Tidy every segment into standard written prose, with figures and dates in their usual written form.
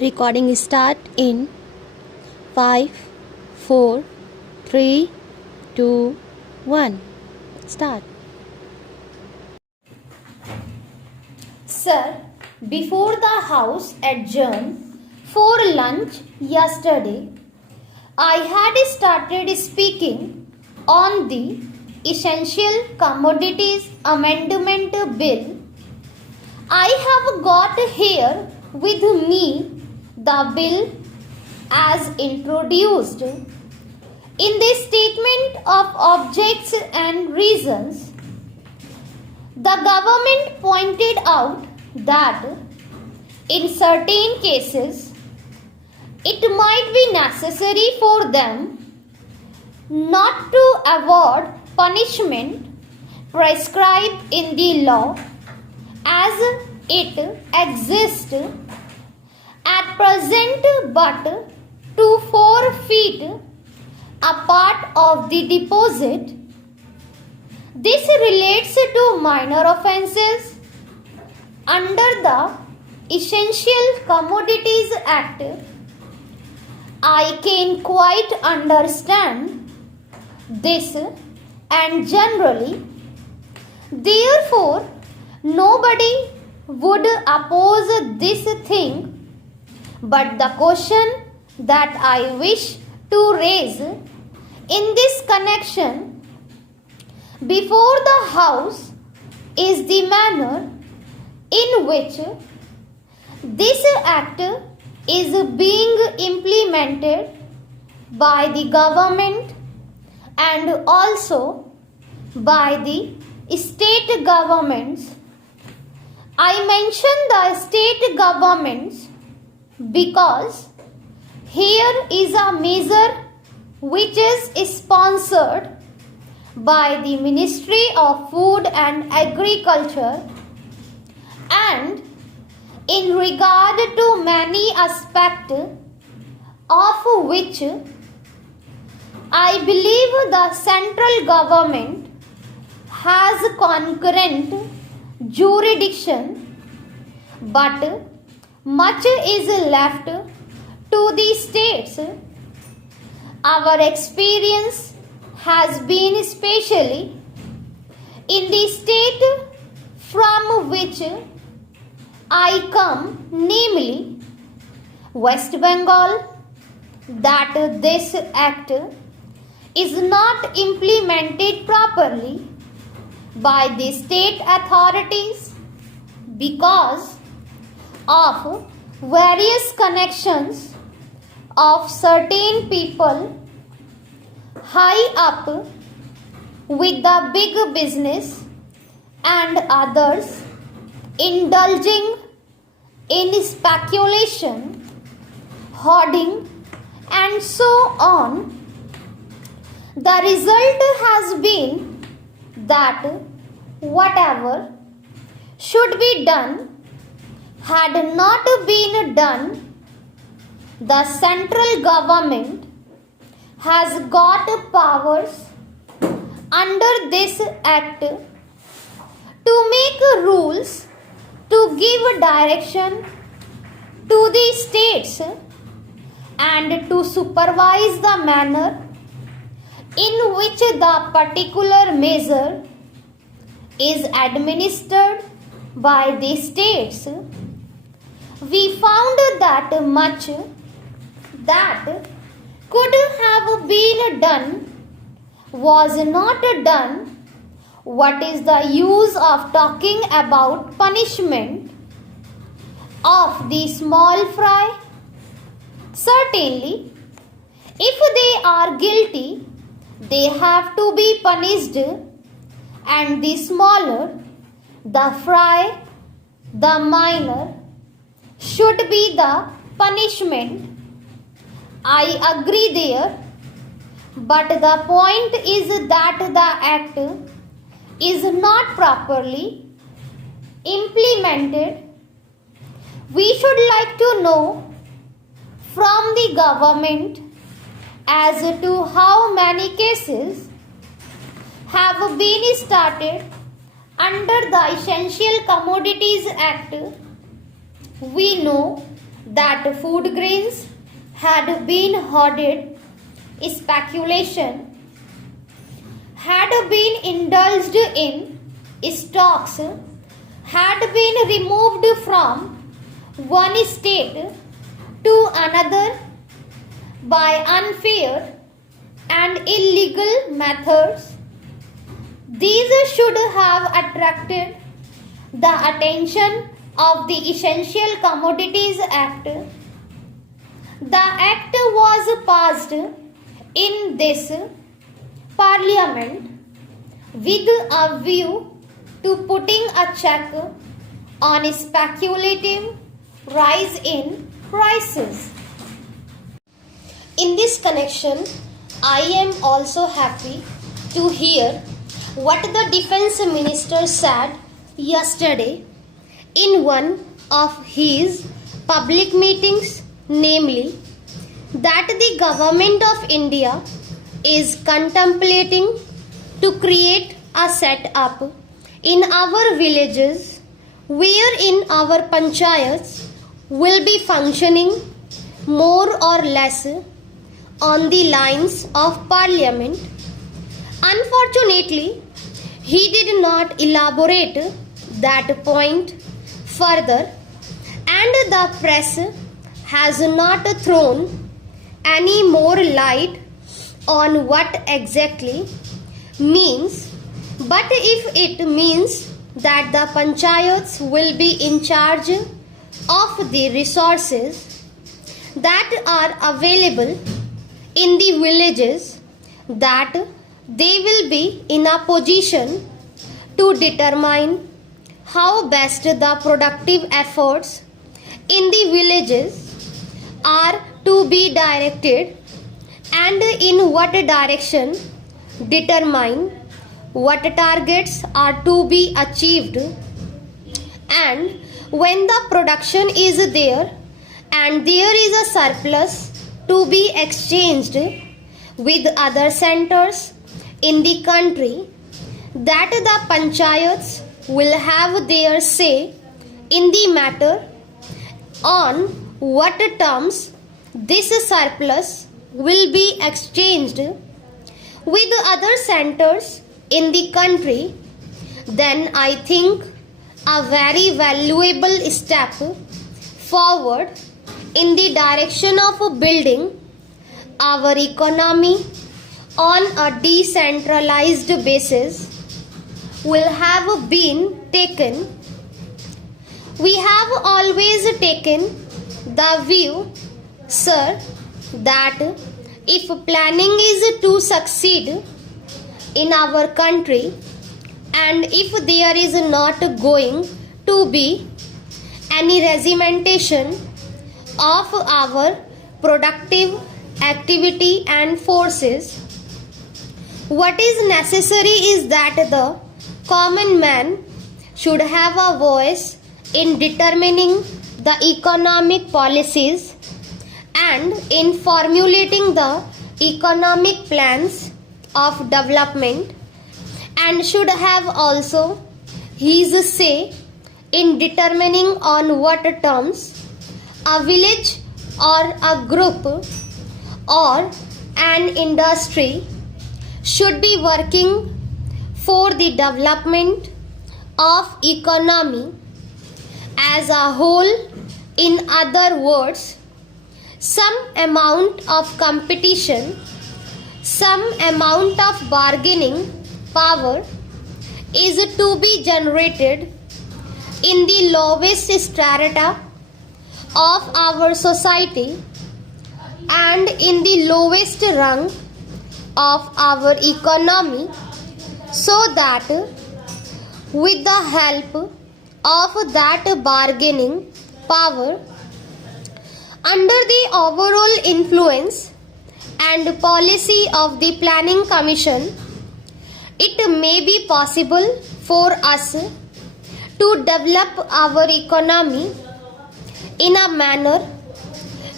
Recording start in 5, 4, 3, 2, 1. Start. Sir, before the House adjourned for lunch yesterday, I had started speaking on the Essential Commodities Amendment Bill. I have got here with me the bill as introduced. In the statement of objects and reasons, the government pointed out that in certain cases it might be necessary for them not to award punishment prescribed in the law as it exists at present, but to 4 feet apart of the deposit. This relates to minor offences under the Essential Commodities Act. I can quite understand this, and generally, therefore, nobody would oppose this thing. But the question that I wish to raise in this connection before the House is the manner in which this act is being implemented by the government and also by the state governments. I mention the state governments because here is a measure which is sponsored by the Ministry of Food and Agriculture, and in regard to many aspects of which I believe the central government has concurrent jurisdiction, but much is left to the states. Our experience has been especially in the state from which I come, namely West Bengal, that this act is not implemented properly by the state authorities because of various connections of certain people high up with the big business and others indulging in speculation, hoarding, and so on. The result has been that whatever should be done had not been done. The central government has got powers under this act to make rules, to give direction to the states, and to supervise the manner in which the particular measure is administered by the states. We found that much that could have been done was not done. What is the use of talking about punishment of the small fry? Certainly, if they are guilty, they have to be punished, and the smaller the fry, the minor should be the punishment. I agree there, but the point is that the act is not properly implemented. We should like to know from the government as to how many cases have been started under the Essential Commodities Act. We know that food grains had been hoarded, speculation had been indulged in, stocks had been removed from one state to another by unfair and illegal methods. These should have attracted the attention of the Essential Commodities Act. The act was passed in this Parliament with a view to putting a check on speculative rise in prices. In this connection, I am also happy to hear what the Defense Minister said yesterday in one of his public meetings, namely that the Government of India is contemplating to create a set-up in our villages wherein our panchayats will be functioning more or less on the lines of Parliament. Unfortunately, he did not elaborate that point further, and the press has not thrown any more light on what exactly means. But if it means that the panchayats will be in charge of the resources that are available in the villages, that they will be in a position to determine how best the productive efforts in the villages are to be directed, and in what direction determine what targets are to be achieved. And when the production is there and there is a surplus to be exchanged with other centers in the country, that the panchayats will have their say in the matter on what terms this surplus will be exchanged with other centers in the country. Then I think a very valuable step forward in the direction of building our economy on a decentralized basis will have been taken. We have always taken the view, sir, that if planning is to succeed in our country, and if there is not going to be any regimentation of our productive activity and forces, what is necessary is that the common man should have a voice in determining the economic policies and in formulating the economic plans of development, and should have also his say in determining on what terms a village or a group or an industry should be working for the development of economy as a whole. In other words, some amount of competition, some amount of bargaining power is to be generated in the lowest strata of our society and in the lowest rung of our economy, so that with the help of that bargaining power, under the overall influence and policy of the Planning Commission, it may be possible for us to develop our economy in a manner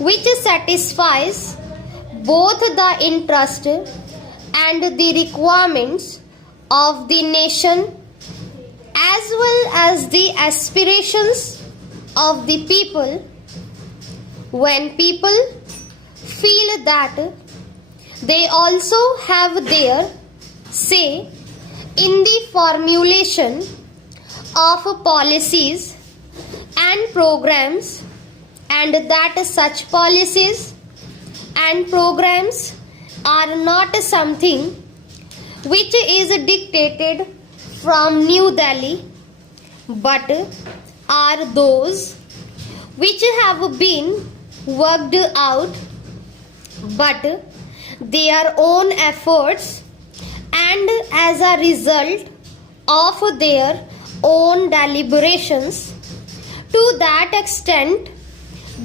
which satisfies both the interest and the requirements of the nation as well as the aspirations of the people. when people feel that they also have their say in the formulation of policies and programs, and that such policies and programs are not something which is dictated from New Delhi, but are those which have been worked out, but their own efforts and as a result of their own deliberations. To that extent,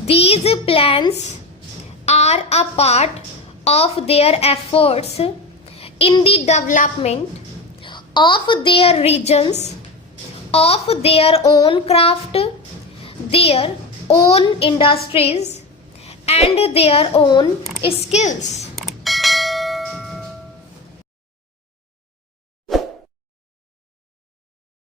these plans are a part of their efforts in the development of their regions, of their own craft, their own industries, and their own skills.